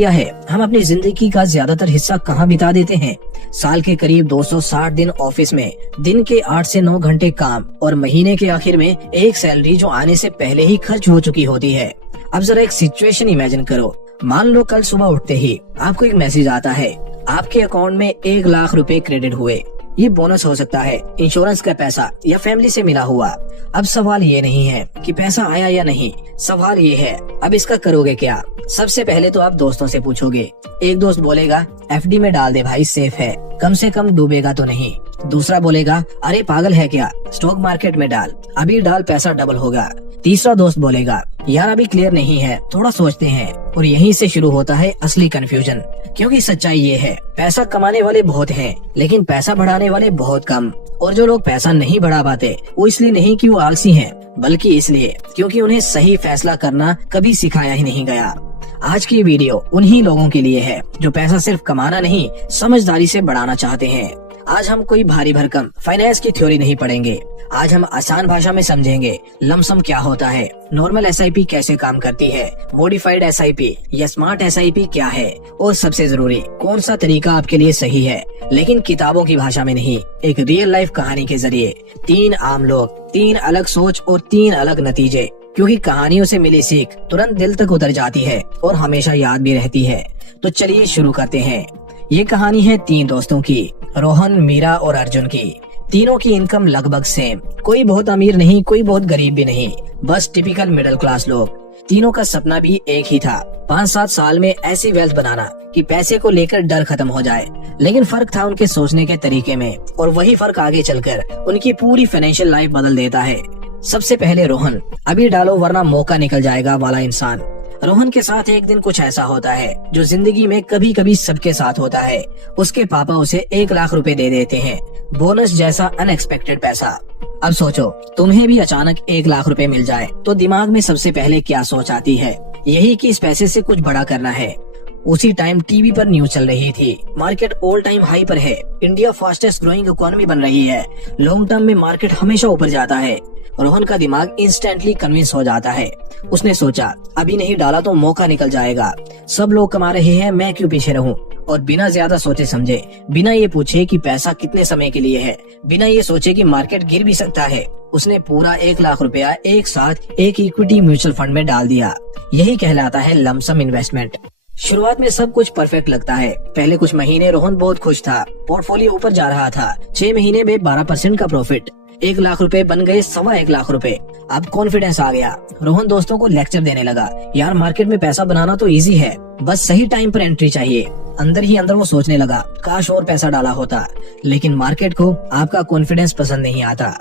किया है हम अपनी जिंदगी का ज्यादातर हिस्सा कहाँ बिता देते हैं। साल के करीब 260 दिन ऑफिस में, दिन के 8 से 9 घंटे काम और महीने के आखिर में एक सैलरी जो आने से पहले ही खर्च हो चुकी होती है। अब जरा एक सिचुएशन इमेजिन करो। मान लो कल सुबह उठते ही आपको एक मैसेज आता है, आपके अकाउंट में 1 लाख रुपए क्रेडिट हुए। ये बोनस हो सकता है, इंश्योरेंस का पैसा या फैमिली से मिला हुआ। अब सवाल ये नहीं है कि पैसा आया या नहीं, सवाल ये है अब इसका करोगे क्या। सबसे पहले तो आप दोस्तों से पूछोगे। एक दोस्त बोलेगा एफडी में डाल दे भाई, सेफ है, कम से कम डूबेगा तो नहीं। दूसरा बोलेगा अरे पागल है क्या, स्टॉक मार्केट में डाल, अभी डाल पैसा डबल होगा। तीसरा दोस्त बोलेगा यार अभी क्लियर नहीं है, थोड़ा सोचते हैं। और यहीं से शुरू होता है असली कंफ्यूजन, क्योंकि सच्चाई ये है पैसा कमाने वाले बहुत हैं, लेकिन पैसा बढ़ाने वाले बहुत कम। और जो लोग पैसा नहीं बढ़ा पाते वो इसलिए नहीं कि वो आलसी हैं, बल्कि इसलिए क्योंकि उन्हें सही फैसला करना कभी सिखाया ही नहीं गया। आज की वीडियो उन्हीं लोगों के लिए है जो पैसा सिर्फ कमाना नहीं, समझदारी से बढ़ाना चाहते हैं। आज हम कोई भारी भरकम फाइनेंस की थ्योरी नहीं पढ़ेंगे। आज हम आसान भाषा में समझेंगे लमसम क्या होता है, नॉर्मल एसआईपी कैसे काम करती है, मॉडिफाइड एसआईपी या स्मार्ट एसआईपी क्या है, और सबसे जरूरी कौन सा तरीका आपके लिए सही है। लेकिन किताबों की भाषा में नहीं, एक रियल लाइफ कहानी के जरिए। 3 आम लोग, 3 अलग सोच और 3 अलग नतीजे, क्योंकि कहानियों से मिली सीख तुरंत दिल तक उतर जाती है और हमेशा याद भी रहती है। तो चलिए शुरू करते हैं। ये कहानी है 3 दोस्तों की, रोहन, मीरा और अर्जुन की। तीनों की इनकम लगभग सेम, कोई बहुत अमीर नहीं, कोई बहुत गरीब भी नहीं, बस टिपिकल मिडिल क्लास लोग। तीनों का सपना भी एक ही था, 5-7 साल में ऐसी वेल्थ बनाना कि पैसे को लेकर डर खत्म हो जाए। लेकिन फर्क था उनके सोचने के तरीके में, और वही फर्क आगे चलकर उनकी पूरी फाइनेंशियल लाइफ बदल देता है। सबसे पहले रोहन, अभी डालो वरना मौका निकल जाएगा वाला इंसान। रोहन के साथ एक दिन कुछ ऐसा होता है जो जिंदगी में कभी कभी सबके साथ होता है। उसके पापा उसे 1 लाख रुपए दे देते हैं, बोनस जैसा अनएक्सपेक्टेड पैसा। अब सोचो तुम्हें भी अचानक 1 लाख रुपए मिल जाए तो दिमाग में सबसे पहले क्या सोच आती है, यही कि इस पैसे से कुछ बड़ा करना है। उसी टाइम टीवी पर न्यूज चल रही थी, मार्केट ऑल टाइम हाई पर है, इंडिया फास्टेस्ट ग्रोइंग इकोनॉमी बन रही है, लॉन्ग टर्म में मार्केट हमेशा ऊपर जाता है। रोहन का दिमाग इंस्टेंटली कन्विंस हो जाता है। उसने सोचा अभी नहीं डाला तो मौका निकल जाएगा, सब लोग कमा रहे हैं, मैं क्यों पीछे रहूं। और बिना ज्यादा सोचे समझे, बिना ये पूछे कि पैसा कितने समय के लिए है, बिना ये सोचे कि मार्केट गिर भी सकता है, उसने पूरा 1 लाख रुपया एक साथ एक इक्विटी म्यूचुअल फंड में डाल दिया। यही कहलाता है लमसम इन्वेस्टमेंट। शुरुआत में सब कुछ परफेक्ट लगता है। पहले कुछ महीने रोहन बहुत खुश था, पोर्टफोलियो ऊपर जा रहा था। 6 महीने में 12% का प्रॉफिट, 1 लाख रुपए बन गए 1.25 लाख रुपए। अब कॉन्फिडेंस आ गया। रोहन दोस्तों को लेक्चर देने लगा, यार मार्केट में पैसा बनाना तो इजी है, बस सही टाइम पर एंट्री चाहिए। अंदर ही अंदर वो सोचने लगा काश और पैसा डाला होता, लेकिन मार्केट को आपका कॉन्फिडेंस पसंद नहीं आता।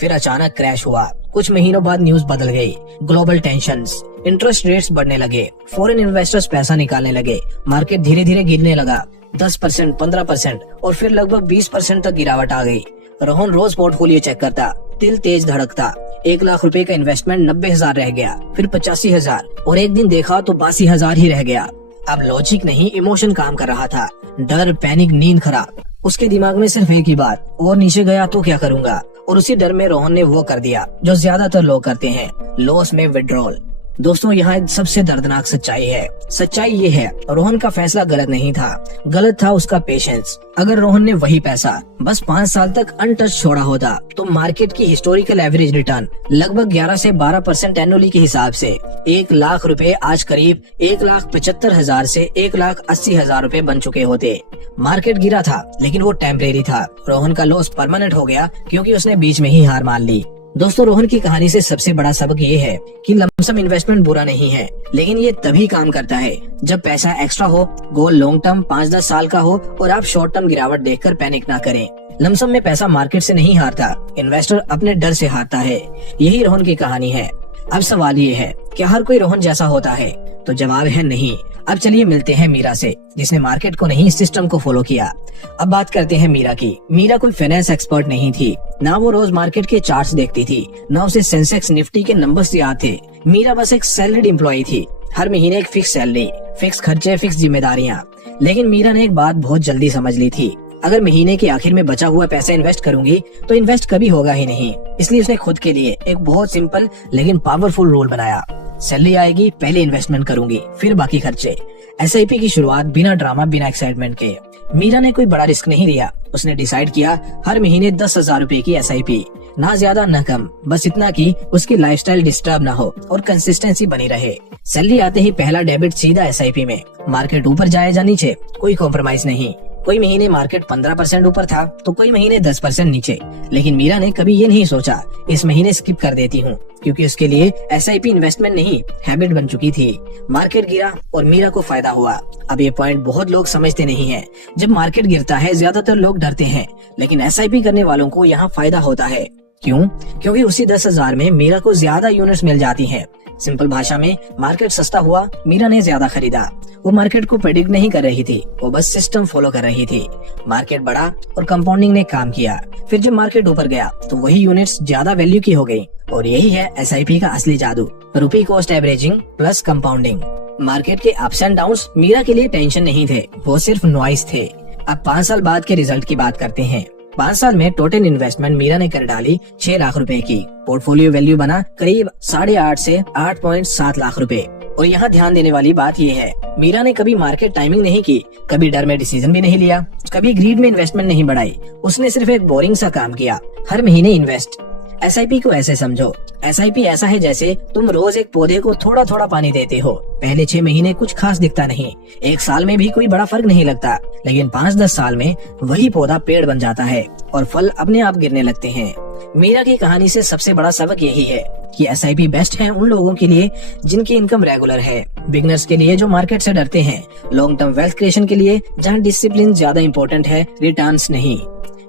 फिर अचानक क्रैश हुआ। कुछ महीनों बाद न्यूज बदल गई, ग्लोबल टेंशंस, इंटरेस्ट रेट्स बढ़ने लगे, फॉरेन इन्वेस्टर्स पैसा निकालने लगे, मार्केट धीरे धीरे गिरने लगा। 10%, 15% और फिर लगभग 20% तक गिरावट आ गई। रोहन रोज पोर्टफोलियो चेक करता, दिल तेज धड़कता। 1 लाख रुपए का इन्वेस्टमेंट 90,000 रह गया, फिर 85,000 और एक दिन देखा तो 82,000 ही रह गया। अब लॉजिक नहीं, इमोशन काम कर रहा था। डर, पैनिक, नींद खराब। उसके दिमाग में सिर्फ एक ही बात, और नीचे गया तो क्या करूंगा। और उसी डर में रोहन ने वो कर दिया जो ज्यादातर लोग करते हैं, लॉस में विड्रॉल। दोस्तों यहाँ एक सबसे दर्दनाक सच्चाई है। सच्चाई ये है रोहन का फैसला गलत नहीं था, गलत था उसका पेशेंस। अगर रोहन ने वही पैसा बस 5 साल तक अनटच छोड़ा होता तो मार्केट की हिस्टोरिकल एवरेज रिटर्न लगभग 11 से 12% एनुअली के हिसाब से 1 लाख रुपए आज करीब 1,75,000 से 1,80,000 रुपए बन चुके होते। मार्केट गिरा था लेकिन वो टेम्परेरी था। रोहन का लॉस परमानेंट हो गया क्योंकि उसने बीच में ही हार मान ली। दोस्तों रोहन की कहानी से सबसे बड़ा सबक ये है कि लमसम इन्वेस्टमेंट बुरा नहीं है, लेकिन ये तभी काम करता है जब पैसा एक्स्ट्रा हो, गोल लॉन्ग टर्म 5-10 साल का हो और आप शॉर्ट टर्म गिरावट देखकर पैनिक ना करें। लमसम में पैसा मार्केट से नहीं हारता, इन्वेस्टर अपने डर से हारता है। यही रोहन की कहानी है। अब सवाल ये है, क्या हर कोई रोहन जैसा होता है? तो जवाब है नहीं। अब चलिए मिलते हैं मीरा से, जिसने मार्केट को नहीं सिस्टम को फॉलो किया। अब बात करते हैं मीरा की। मीरा कोई फाइनेंस एक्सपर्ट नहीं थी, ना वो रोज मार्केट के चार्ट्स देखती थी, ना उसे सेंसेक्स निफ्टी के नंबर्स याद थे। मीरा बस एक सैलरीड एम्प्लॉय थी, हर महीने एक फिक्स सैलरी, फिक्स खर्चे, फिक्स जिम्मेदारियां। लेकिन मीरा ने एक बात बहुत जल्दी समझ ली थी, अगर महीने के आखिर में बचा हुआ पैसा इन्वेस्ट करूंगी तो इन्वेस्ट कभी होगा ही नहीं। इसलिए उसने खुद के लिए एक बहुत सिंपल लेकिन पावरफुल रूल बनाया। सैलरी आएगी पहले इन्वेस्टमेंट करूंगी, फिर बाकी खर्चे। SIP की शुरुआत बिना ड्रामा, बिना एक्साइटमेंट के। मीरा ने कोई बड़ा रिस्क नहीं लिया। उसने डिसाइड किया हर महीने 10,000 रुपए की SIP, ना ज्यादा ना कम, बस इतना कि उसकी लाइफस्टाइल डिस्टर्ब ना हो और कंसिस्टेंसी बनी रहे। सैलरी आते ही पहला डेबिट सीधा SIP में। मार्केट ऊपर जाए या नीचे, कोई कॉम्प्रोमाइज नहीं। कोई महीने मार्केट 15% ऊपर था तो कोई महीने 10% नीचे, लेकिन मीरा ने कभी ये नहीं सोचा इस महीने स्किप कर देती हूँ, क्योंकि उसके लिए SIP इन्वेस्टमेंट नहीं, हैबिट बन चुकी थी। मार्केट गिरा और मीरा को फायदा हुआ। अब ये पॉइंट बहुत लोग समझते नहीं है। जब मार्केट गिरता है ज्यादातर लोग डरते हैं, लेकिन SIP करने वालों को यहाँ फायदा होता है। क्यों? क्योंकि उसी 10,000 में मीरा को ज्यादा यूनिट्स मिल जाती हैं। सिंपल भाषा में, मार्केट सस्ता हुआ, मीरा ने ज्यादा खरीदा। वो मार्केट को प्रेडिक्ट नहीं कर रही थी, वो बस सिस्टम फॉलो कर रही थी। मार्केट बढ़ा और कंपाउंडिंग ने काम किया। फिर जब मार्केट ऊपर गया तो वही यूनिट्स ज्यादा वैल्यू की हो गई। और यही है SIP का असली जादू, रुपी cost averaging plus compounding. Market के अप्स एंड डाउन्स मीरा के लिए टेंशन नहीं थे, वो सिर्फ नॉइस थे। अब 5 साल बाद के रिजल्ट की बात करते हैं। 5 साल में टोटल इन्वेस्टमेंट मीरा ने कर डाली 6 लाख रुपए की। पोर्टफोलियो वैल्यू बना करीब 8.5 से 8.7 लाख रुपए। और यहाँ ध्यान देने वाली बात यह है, मीरा ने कभी मार्केट टाइमिंग नहीं की, कभी डर में डिसीजन भी नहीं लिया, कभी ग्रीड में इन्वेस्टमेंट नहीं बढ़ाई। उसने सिर्फ एक बोरिंग सा काम किया, हर महीने इन्वेस्ट। SIP को ऐसे समझो, SIP ऐसा है जैसे तुम रोज एक पौधे को थोड़ा थोड़ा पानी देते हो। पहले 6 महीने कुछ खास दिखता नहीं, 1 साल में भी कोई बड़ा फर्क नहीं लगता, लेकिन 5-10 साल में वही पौधा पेड़ बन जाता है और फल अपने आप गिरने लगते हैं। मीरा की कहानी से सबसे बड़ा सबक यही है कि SIP बेस्ट है उन लोगों के लिए जिनकी इनकम रेगुलर है, बिगनर्स के लिए जो मार्केट से डरते हैं, लॉन्ग टर्म वेल्थ क्रिएशन के लिए जहाँ डिसिप्लिन ज्यादा इंपॉर्टेंट है, रिटर्न्स नहीं।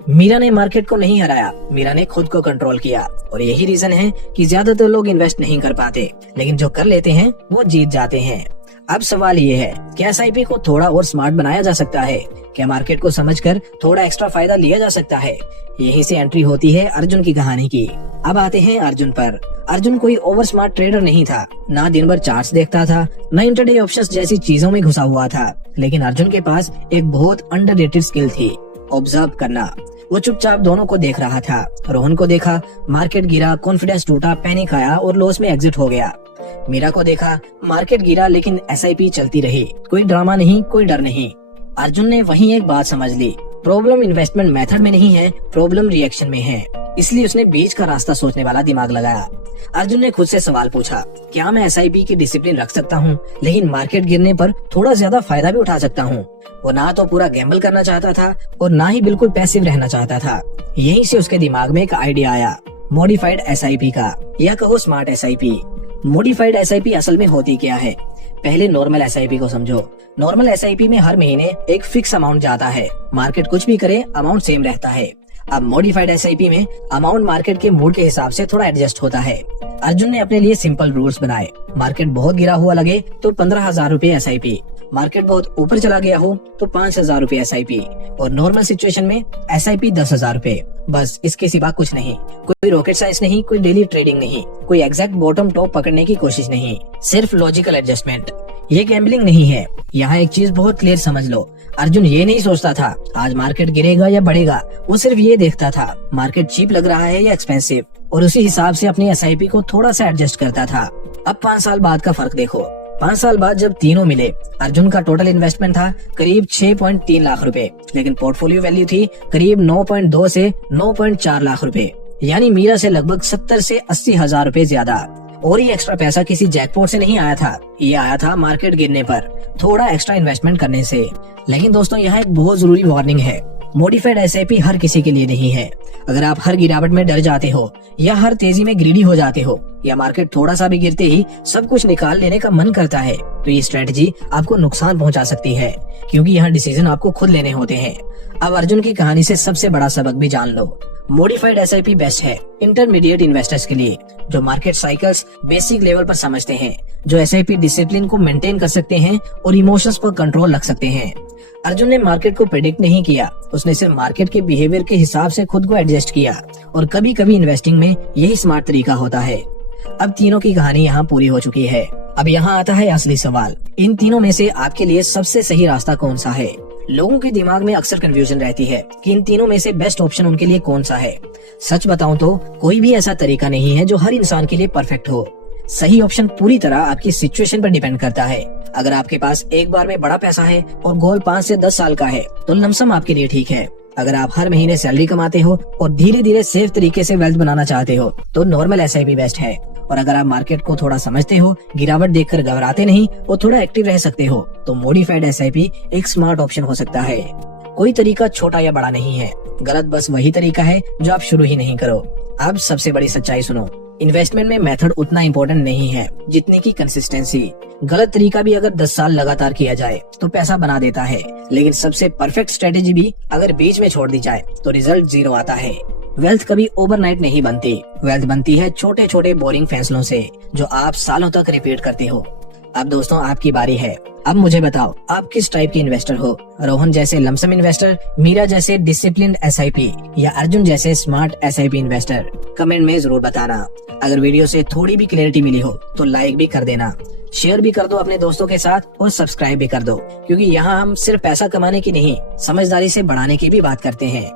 मीरा ने मार्केट को नहीं हराया, मीरा ने खुद को कंट्रोल किया। और यही रीजन है कि ज्यादातर लोग इन्वेस्ट नहीं कर पाते, लेकिन जो कर लेते हैं वो जीत जाते हैं। अब सवाल ये है कि SIP को थोड़ा और स्मार्ट बनाया जा सकता है क्या? मार्केट को समझकर थोड़ा एक्स्ट्रा फायदा लिया जा सकता है? यहीं से एंट्री होती है अर्जुन की कहानी की। अब आते हैं अर्जुन पर। अर्जुन कोई ओवर स्मार्ट ट्रेडर नहीं था, ना दिन भर चार्ट्स देखता था, ना इंटरडे ऑप्शंस जैसी चीजों में घुसा हुआ था, लेकिन अर्जुन के पास एक बहुत अंडररेटेड स्किल थी, ऑब्जर्व करना। वो चुपचाप दोनों को देख रहा था। रोहन को देखा, मार्केट गिरा, कॉन्फिडेंस टूटा, पैनिक आया और लॉस में एग्जिट हो गया। मीरा को देखा, मार्केट गिरा लेकिन SIP चलती रही, कोई ड्रामा नहीं, कोई डर नहीं। अर्जुन ने वहीं एक बात समझ ली, प्रॉब्लम इन्वेस्टमेंट मेथड में नहीं है, प्रॉब्लम रिएक्शन में है। इसलिए उसने बीच का रास्ता सोचने वाला दिमाग लगाया। अर्जुन ने खुद से सवाल पूछा, क्या मैं SIP की डिसिप्लिन रख सकता हूँ, लेकिन मार्केट गिरने पर थोड़ा ज्यादा फायदा भी उठा सकता हूँ? वो ना तो पूरा गैम्बल करना चाहता था और ना ही बिल्कुल पैसिव रहना चाहता था। यहीं से उसके दिमाग में एक आइडिया आया, मॉडिफाइड SIP का, या कहो स्मार्ट SIP। मॉडिफाइड SIP असल में होती क्या है? पहले नॉर्मल SIP को समझो। नॉर्मल SIP में हर महीने एक फिक्स अमाउंट जाता है, मार्केट कुछ भी करे अमाउंट सेम रहता है। अब मॉडिफाइड SIP में अमाउंट मार्केट के मूड के हिसाब से थोड़ा एडजस्ट होता है। अर्जुन ने अपने लिए सिंपल रूल्स बनाए। मार्केट बहुत गिरा हुआ लगे तो 15,000 रुपए SIP, मार्केट बहुत ऊपर चला गया हो तो 5,000 रुपए SIP, और नॉर्मल सिचुएशन में SIP 10,000 रुपए। बस इसके सिवा कुछ नहीं, कोई रॉकेट साइंस नहीं, कोई डेली ट्रेडिंग नहीं, कोई एग्जैक्ट बॉटम टॉप पकड़ने की कोशिश नहीं, सिर्फ लॉजिकल एडजस्टमेंट। ये गैम्बलिंग नहीं है। यहाँ एक चीज बहुत क्लियर समझ लो, अर्जुन ये नहीं सोचता था आज मार्केट गिरेगा या बढ़ेगा, वो सिर्फ ये देखता था मार्केट चीप लग रहा है या एक्सपेंसिव, और उसी हिसाब से अपनी SIP को थोड़ा सा एडजस्ट करता था। अब 5 साल बाद का फर्क देखो। 5 साल बाद जब तीनों मिले, अर्जुन का टोटल इन्वेस्टमेंट था करीब 6.3 लाख रुपए, लेकिन पोर्टफोलियो वैल्यू थी करीब 9.2 से 9.4 लाख रुपए, यानी मीरा से लगभग 70 से 80 हजार रुपए ज्यादा। और ये एक्स्ट्रा पैसा किसी जैकपॉट से नहीं आया था, ये आया था मार्केट गिरने पर थोड़ा एक्स्ट्रा इन्वेस्टमेंट करने से। लेकिन दोस्तों यहाँ एक बहुत जरूरी वार्निंग है, मॉडिफाइड SIP हर किसी के लिए नहीं है। अगर आप हर गिरावट में डर जाते हो, या हर तेजी में ग्रीडी हो जाते हो, या मार्केट थोड़ा सा भी गिरते ही सब कुछ निकाल लेने का मन करता है, तो ये स्ट्रेटजी आपको नुकसान पहुंचा सकती है, क्योंकि यहाँ डिसीजन आपको खुद लेने होते हैं। अब अर्जुन की कहानी से सबसे बड़ा सबक भी जान लो। मॉडिफाइड SIP बेस्ट है इंटरमीडिएट इन्वेस्टर्स के लिए, जो मार्केट साइकिल्स बेसिक लेवल पर समझते हैं, जो SIP डिसिप्लिन को मेंटेन कर सकते हैं और इमोशंस पर कंट्रोल रख सकते हैं। अर्जुन ने मार्केट को प्रेडिक्ट नहीं किया, उसने सिर्फ मार्केट के बिहेवियर के हिसाब से खुद को एडजस्ट किया, और कभी कभी इन्वेस्टिंग में यही स्मार्ट तरीका होता है। अब तीनों की कहानी यहाँ पूरी हो चुकी है। अब यहाँ आता है असली सवाल, इन तीनों में से आपके लिए सबसे सही रास्ता कौन सा है? लोगों के दिमाग में अक्सर कंफ्यूजन रहती है कि इन तीनों में से बेस्ट ऑप्शन उनके लिए कौन सा है। सच बताऊं तो कोई भी ऐसा तरीका नहीं है जो हर इंसान के लिए परफेक्ट हो। सही ऑप्शन पूरी तरह आपकी सिचुएशन पर डिपेंड करता है। अगर आपके पास एक बार में बड़ा पैसा है और गोल 5 से 10 साल का है तो लमसम आपके लिए ठीक है। अगर आप हर महीने सैलरी कमाते हो और धीरे धीरे सेफ तरीके से वेल्थ बनाना चाहते हो तो नॉर्मल SIP बेस्ट है। और अगर आप मार्केट को थोड़ा समझते हो, गिरावट देखकर घबराते नहीं और थोड़ा एक्टिव रह सकते हो तो मॉडिफाइड SIP एक स्मार्ट ऑप्शन हो सकता है। कोई तरीका छोटा या बड़ा नहीं है, गलत बस वही तरीका है जो आप शुरू ही नहीं करो। अब सबसे बड़ी सच्चाई सुनो, इन्वेस्टमेंट में मेथड उतना इम्पोर्टेंट नहीं है जितनी की कंसिस्टेंसी। गलत तरीका भी अगर 10 साल लगातार किया जाए तो पैसा बना देता है, लेकिन सबसे परफेक्ट स्ट्रेटेजी भी अगर बीच में छोड़ दी जाए तो रिजल्ट 0 आता है। वेल्थ कभी ओवरनाइट नहीं बनती, वेल्थ बनती है छोटे छोटे बोरिंग फैसलों से जो आप सालों तक रिपीट करते हो। अब दोस्तों आपकी बारी है। अब मुझे बताओ आप किस टाइप के इन्वेस्टर हो? रोहन जैसे लमसम इन्वेस्टर, मीरा जैसे डिसिप्लिन्ड SIP या अर्जुन जैसे स्मार्ट SIP इन्वेस्टर? कमेंट में जरूर बताना। अगर वीडियो से थोड़ी भी क्लैरिटी मिली हो तो लाइक भी कर देना, शेयर भी कर दो अपने दोस्तों के साथ और सब्सक्राइब भी कर दो, क्योंकि यहाँ हम सिर्फ पैसा कमाने की नहीं, समझदारी से बढ़ाने की भी बात करते हैं।